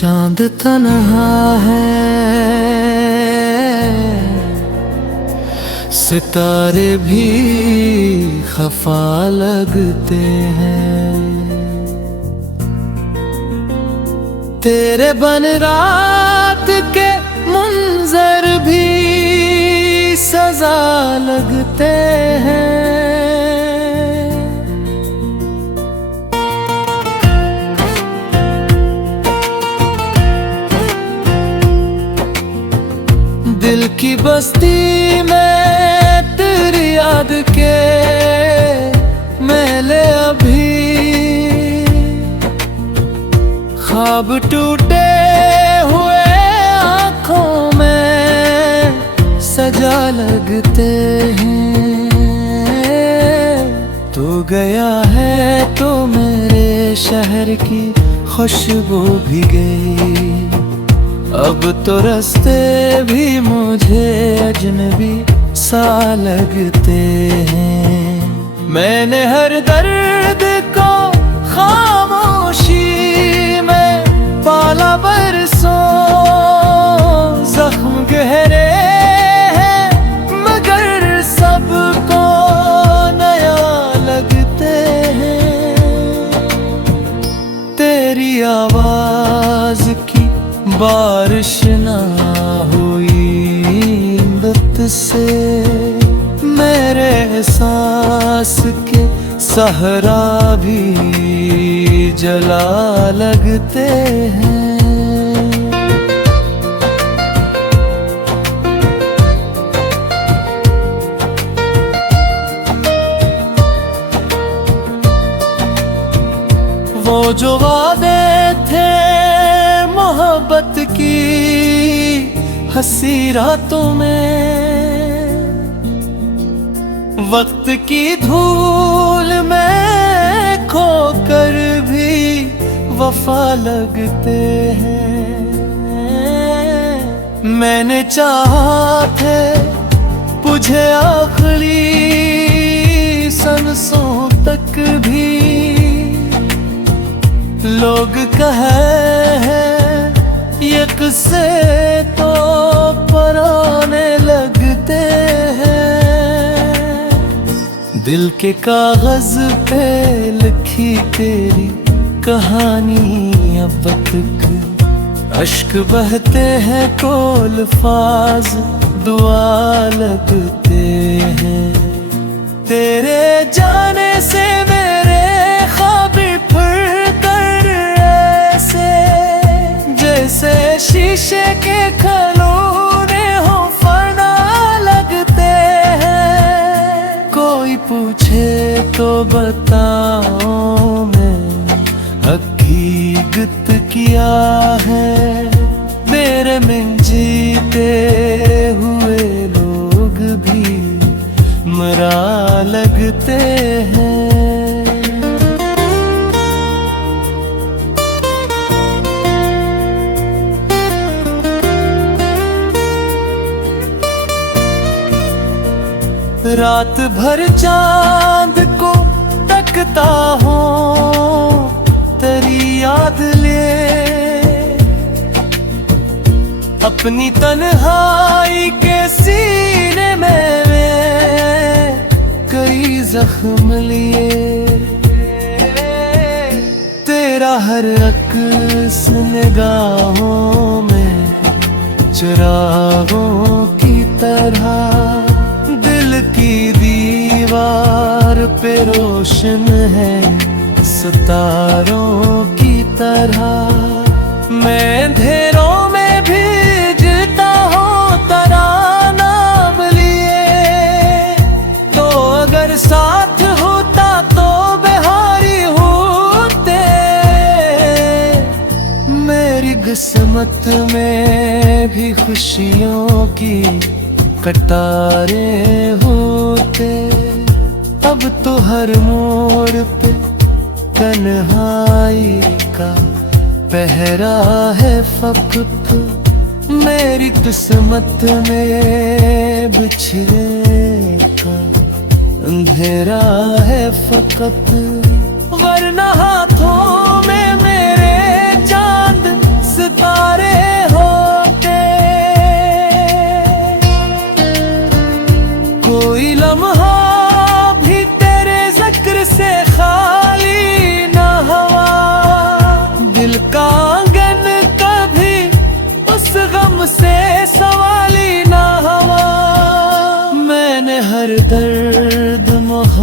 चांद तन्हा है, सितारे भी खफा लगते हैं। तेरे बन रात के मंजर भी सजा लगते हैं। दिल की बस्ती में तेरी याद के मेले अभी, ख्वाब टूटे हुए आँखों में सजा लगते हैं। तू गया है तो मेरे शहर की खुशबू भी गई, अब तो रास्ते भी मुझे अजनबी सा लगते हैं। मैंने हर दर्द को खामोशी में पाला बरसों, जख्म गहरे हैं मगर सबको नया लगते हैं। तेरी आवाज की बारिश ना हुई दत से, मेरे सांस के सहरा भी जला लगते हैं। वो जो वादे थे मोहब्बत की हंसी रातों में, वक्त की धूल में खोकर भी वफा लगते हैं। मैंने चाहा थे तुझे आखिरी सांसों तक भी, लोग कहे हैं ये किस्से तो पुराने लगते हैं। दिल के कागज पे लिखी तेरी कहानी अब तक, अश्क बहते हैं तो अल्फाज दुआ लगते हैं। तेरे जाने से मेरे ख्वाब फिर कर ऐसे, जैसे शीशे के खिलौने हो फना लगते हैं। कोई पूछे तो बताओ मैं हकीकत क्या है, मेरे में जीते हुए लोग भी मरा लगते हैं। रात भर चांद को तकता हूँ तेरी याद ले, अपनी तन्हाई के सीने में कई जख्म लिए। तेरा हर अक्स निगाहों में चिरागों की तरह, दिल की दीवार पे रोशन है सितारों की तरह। मैं अंधेरों में भीजता हूँ तेरा नाम लिए, तो अगर साथ होता तो बहारी होते। मेरी किस्मत में भी खुशियों की कतारे होते, अब तो हर मोड़ पे तन्हाई का पहरा है फकत। मेरी किस्मत में बिछड़े का अंधेरा है फकत, वरना हाथों में मेरे चांद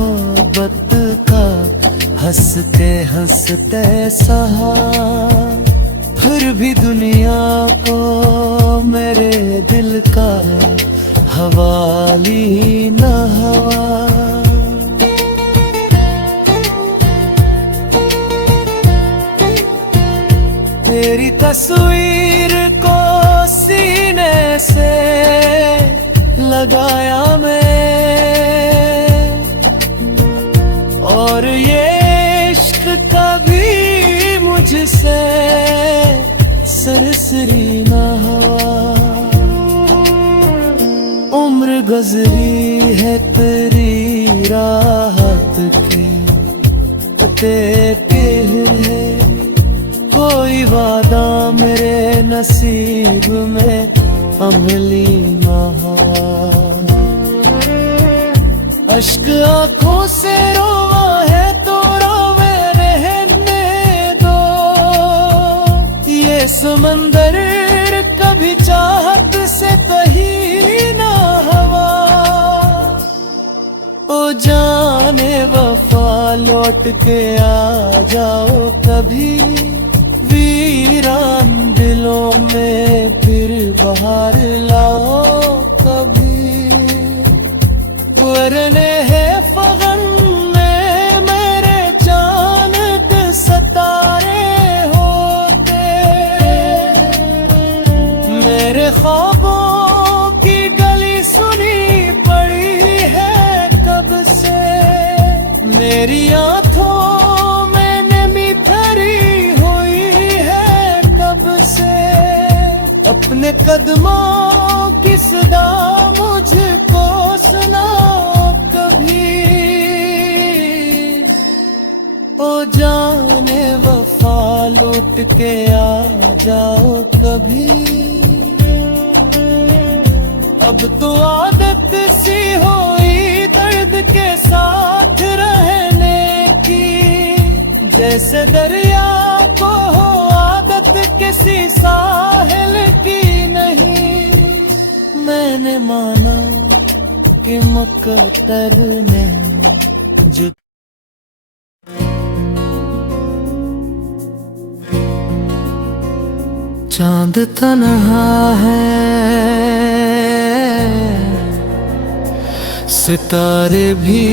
मोहब्बत का हंसते हंसते सहा, फिर भी दुनिया को मेरे दिल का हवाली न हवा। तेरी तस्वीर को सीने से लगाया मैं, और ये इश्क कभी मुझसे सरसरी ना हुआ। उम्र गुजरी है तेरी राहत के पते है, कोई वादा मेरे नसीब में अमली ना हुआ। अश्क आंखों से रोवा है तो रोवे रहने दो, ये समंदर कभी चाहत से कहीं ना हवा। ओ जाने वफा लौट के आ जाओ कभी, वीरान दिलों में फिर बहार लाओ कभी। वरने है फगन में मेरे चांद सितारे होते, मेरे ख्वाबों की गली सुनी पड़ी है कब से। मेरी आंखों में नमी भरी हुई है कब से, अपने कदमों की सदा मुझको सुनाओ कभी। ओ जाने वफा लौट के आ जाओ कभी। अब तो आदत सी हुई दर्द के साथ रहने की, जैसे दरिया को हो आदत किसी साहिल की नहीं। मैंने माना कि मुकद्दर ने जो चांद तन्हा है, सितारे भी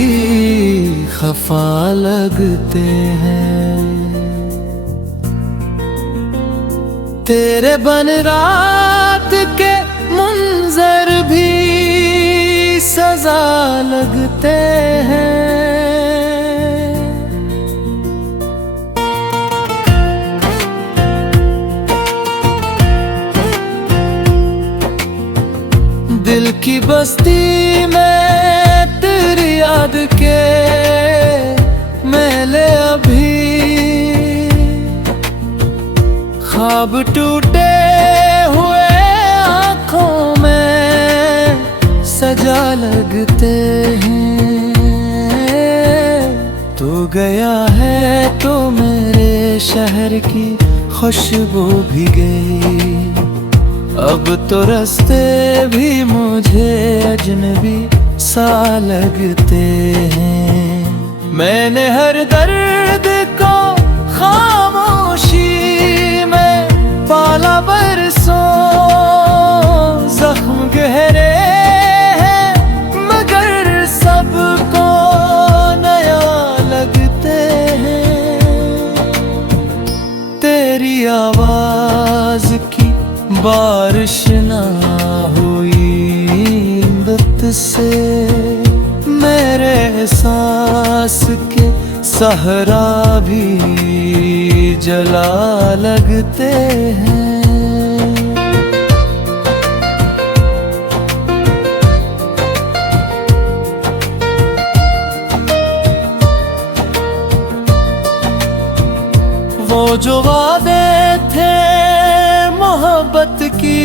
खफा लगते हैं। तेरे बन रात के मंजर भी सजा लगते हैं। दिल की बस्ती में तेरी याद के मेले अभी, ख्वाब टूटे हुए आँखों में सजा लगते हैं। तू गया है तो मेरे शहर की खुशबू भी गई, अब तो रास्ते भी मुझे अजनबी सा लगते हैं। मैंने हर दर्द को खामोशी में पाला बरसों, जख्म गहरे हैं मगर सबको नया लगते हैं। तेरी आवाज की बारिश ना हुई बत से, मेरे सांस के सहरा भी जला लगते हैं। वो जो वादे थे मोहब्बत की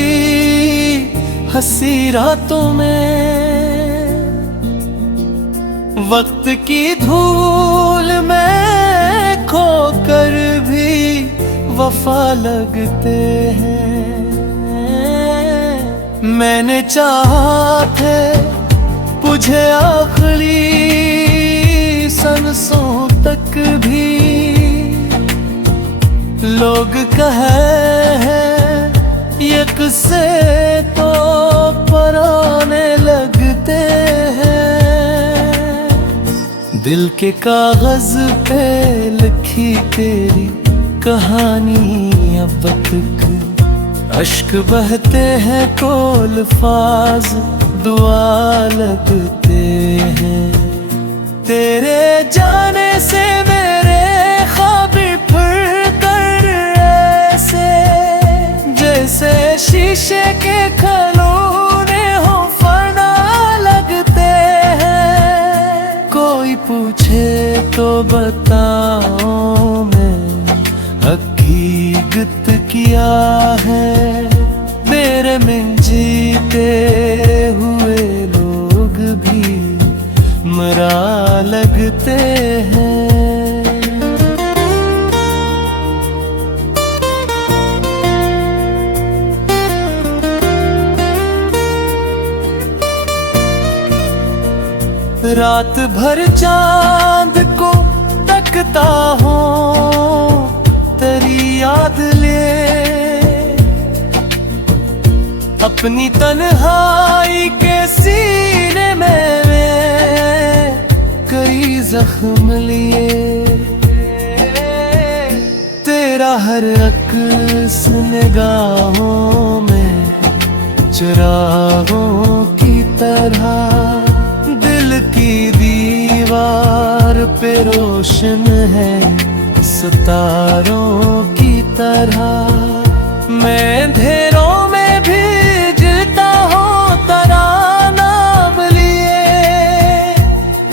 हंसी रातों में, वक्त की धूल में खोकर भी वफा लगते हैं। मैंने चाहा थे तुझे आखिरी लोग कहे हैं ये किस्से तो पुराने लगते हैं। दिल के कागज पे लिखी तेरी कहानी अब तक अश्क बहते हैं तो अल्फाज दुआ लगते हैं। तेरे जाने से मेरे ख्वाब फिर कर ऐसे जैसे शीशे के खिलौने हो फना लगते हैं। कोई पूछे तो बताओ मैं हकीकत क्या है। मेरे में जीते हुए लोग भी मरा लगते हैं। रात भर चांद को तकता हूँ तेरी याद ले, अपनी तन्हाई के सीने में कई जख्म लिए। तेरा हर अक्स निगाहों में चिरागों की तरह दिल की दीवार पे रोशन है सितारों की तरह। मैं अंधेरों में भी जीता हूँ तेरा नाम लिए,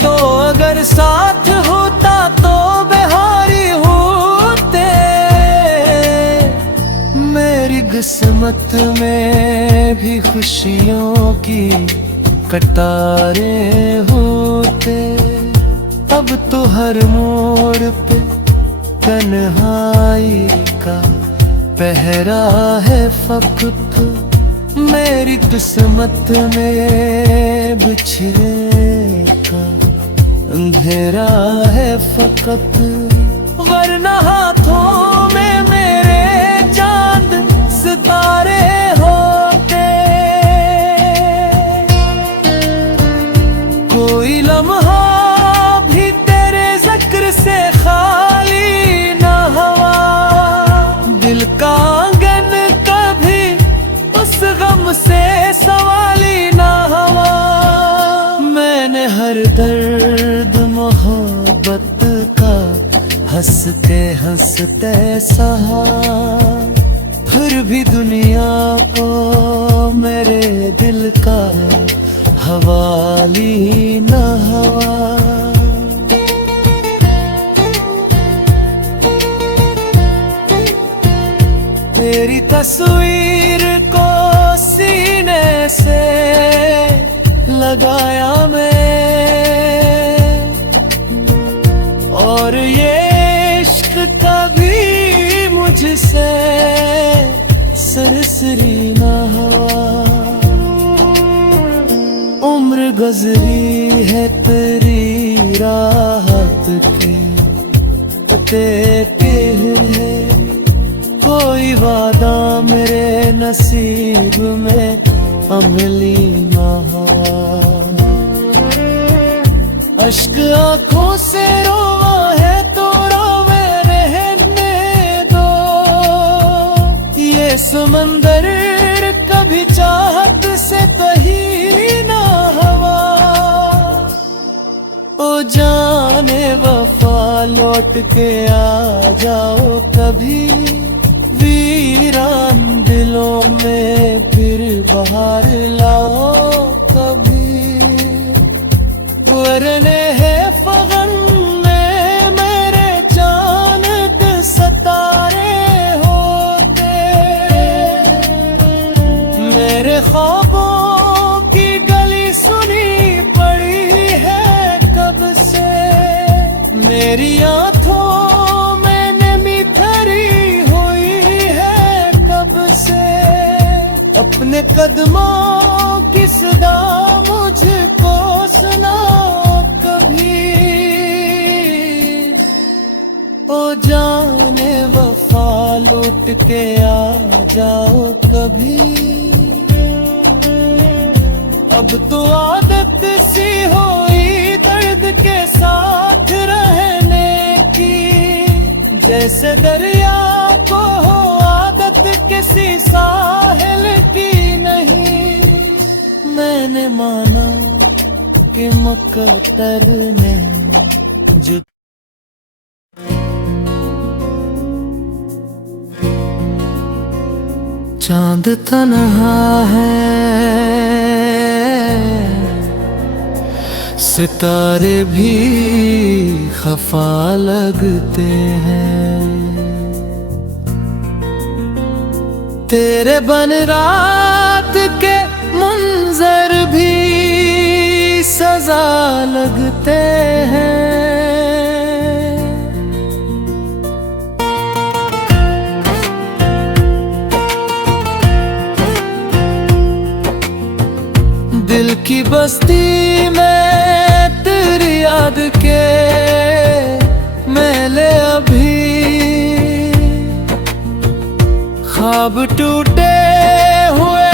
तो अगर साथ होता तो बिहारी होते। मेरी किस्मत में भी खुशियों की कतारें होते। अब तो हर मोड़ पे तन्हाई का पहरा है फकत। मेरी किस्मत में बिछड़े का अंधेरा है फकत। वरना हाथों में मेरे चांद सितारे होते। कोई लम्हा भी तेरे जिक्र से खाली न हुआ। दिल का आंगन कभी उस गम से सवाली न हुआ। मैंने हर दर्द मोहब्बत का हंसते हंसते सहा, फिर भी दुनिया को मेरे दिल का हवाली न हुआ। तेरी तस्वीर को सीने से लगाया मैं, और ये इश्क कभी मुझसे सरसरी न हुआ। उम्र गुजरी है तेरी राहत के पते पे है। कोई वादा मेरे नसीब में अमली ना हुआ। अश्क आंखों से रोवा है तो रोवे रहने दो। ये समंदर कभी चाहत से बही ना हवा। ओ जाने वफा लौट के आ जाओ कभी। वीरान दिलों में फिर बाहर लाओ कभी। वरने है फगन में मेरे चांद सितारे होते। मेरे ख्वाबों की गली सुनी पड़ी है कब से। मेरी आंखों में नमी ठहरी हुई है कब से। अपने कदमों की सदा मुझको सुनाओ कभी। ओ जाने वफा लो लौट के आ जाओ कभी। अब तो आदत सी हुई दर्द के साथ रहने की, जैसे दरिया को हो आदत किसी साहिल की नहीं। मैंने माना कि मुकद्दर ने जो चांद तन्हा है, सितारे भी खफा लगते हैं, तेरे बन रात के मंजर भी सजा लगते हैं। दिल की बस्ती में तेरी याद के मेले अभी, ख्वाब टूटे हुए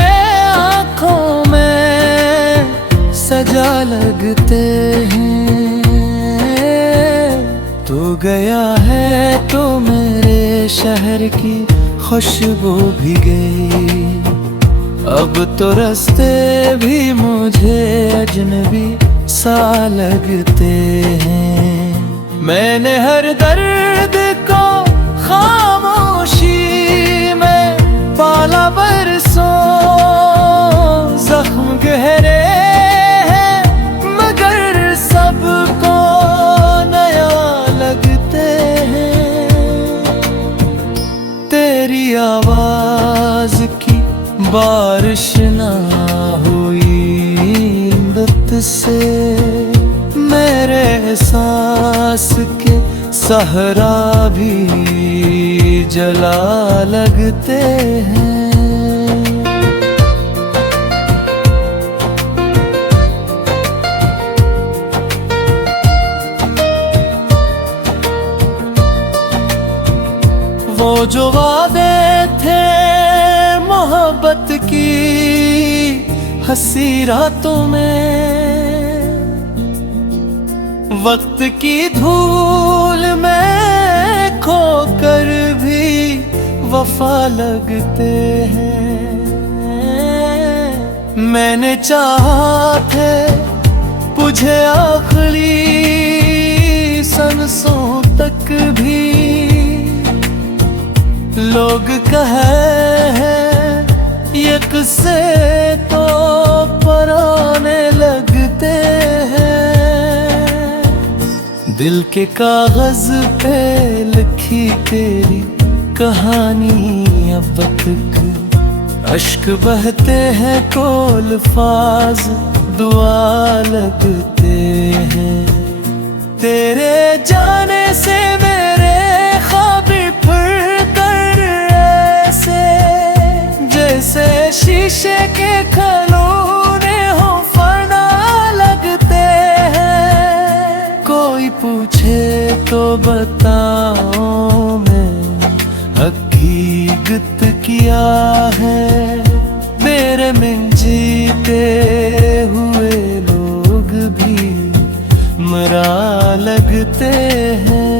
आँखों में सजा लगते हैं। तू गया है तो मेरे शहर की खुशबू भी गई, अब तो रास्ते भी मुझे अजनबी सा लगते हैं। मैंने हर दर्द को खामोशी में पाला बरसों, जख्म गहरे हैं मगर सबको नया लगते हैं। तेरी आवाज की बारिश ना हुई इम्मत से, मेरे सांस के सहरा भी जला लगते हैं। वो जो वादे थे मोहब्बत की हंसी रातों में, वक्त की धूल में खोकर भी वफा लगते हैं। मैंने चाहा थे तुझे आखिरी सांसों तक भी, लोग कहे हैं ये किस्से तो पुराने लगते हैं। दिल के कागज पे लिखी तेरी कहानी अब तक, अश्क बहते हैं को अल्फाज दुआ लगते हैं। तेरे जाने से मेरे ख्वाब फिर कर ऐसे, जैसे शीशे के खिलौने हो फना लगते हैं। कोई पूछे तो बताओ मैं हकीकत क्या है, मेरे में जीते हुए लोग भी मरा लगते हैं।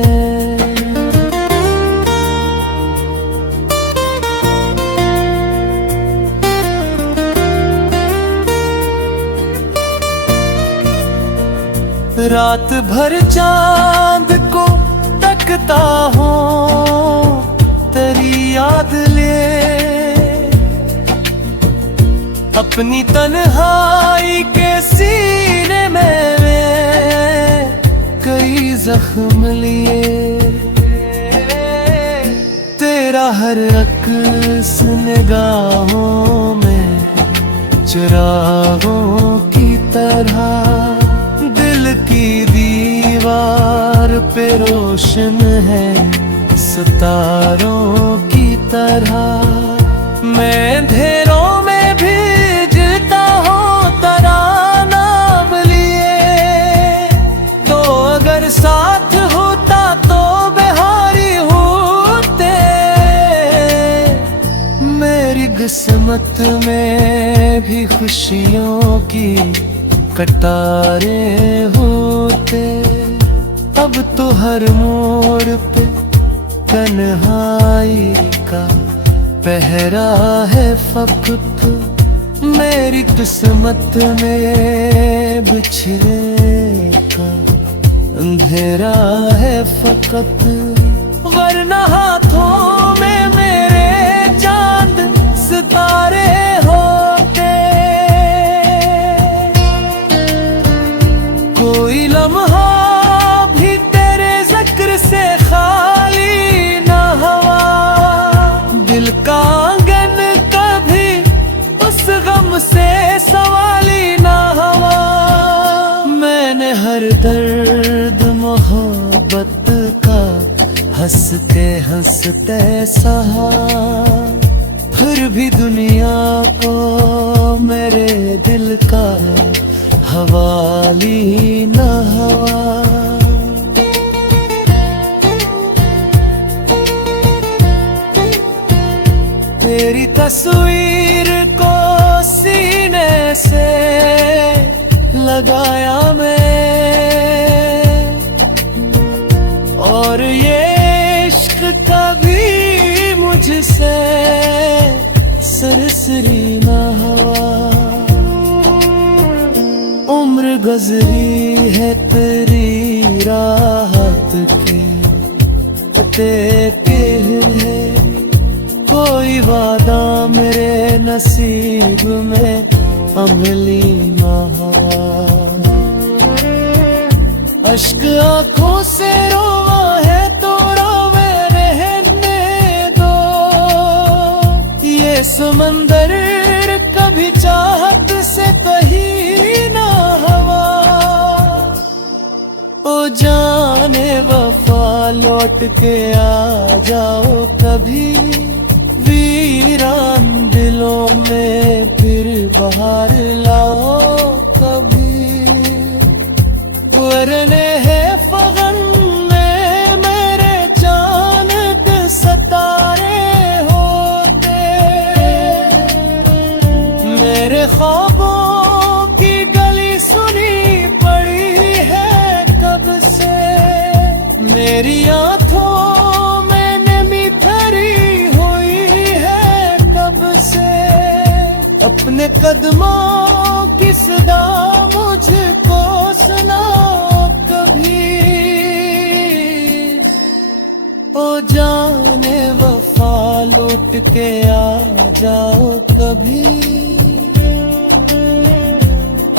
रात भर चांद को तकता हूँ तेरी याद ले, अपनी तन्हाई के सीने में कई जख्म लिए। तेरा हर अक्स निगाहों में चिरागों की तरह, दिल की दीवार पे रोशन है सितारों की तरह। मैं अंधेरों में भी जीता हूँ तेरा नाम लिए, तो अगर साथ होता तो बिहारी होते किस्मत में भी खुशियों की कतारें होते, अब तो हर मोड़ पे तन्हाई का पहरा है फकत। मेरी किस्मत में बिछड़े का अंधेरा है फकत, वरना हाथों में मेरे चांद सितारे होते। कोई लम्हा भी तेरे जिक्र से खाली ना हुआ, दिल का आंगन कभी उस गम से सवाली ना हुआ। मैंने हर दर्द मोहब्बत का हंसते हंसते सहा, फिर भी दुनिया को मेरे दिल का हवाली न हुआ। तेरी तस्वीर को सीने से लगाया मैं, और ये इश्क कभी मुझसे सरसरी ना हुआ। उम्र गुजरी है तेरी राहत के पते के है, कोई वादा मेरे नसीब में अमली ना हुआ। अश्क आंखों से रोवा है तो रोवे रहने दो, ये समंदर कभी चाहत से कहीं ना हवा। ओ जाने वफा लौट के आ जाओ कभी, वीरान दिलों में फिर बहार लाओ कभी। वरने है फगन में मेरे चांद सितारे होते, मेरे ख्वाबों की गली सुनी पड़ी है कब से। मेरी आंखों में नमी ठहरी हुई है कब से, अपने कदमों की सदा मुझको सुनाओ कभी। ओ जाने वफा लौट के आ जाओ कभी,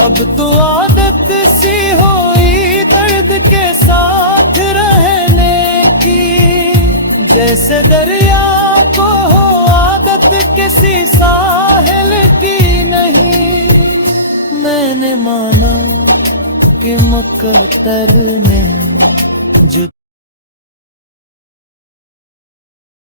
अब तो आदत सी हुई दर्द के साथ रहने की, जैसे दरिया को हो आदत किसी साहिल की नहीं। मैंने माना कि मुकद्दर ने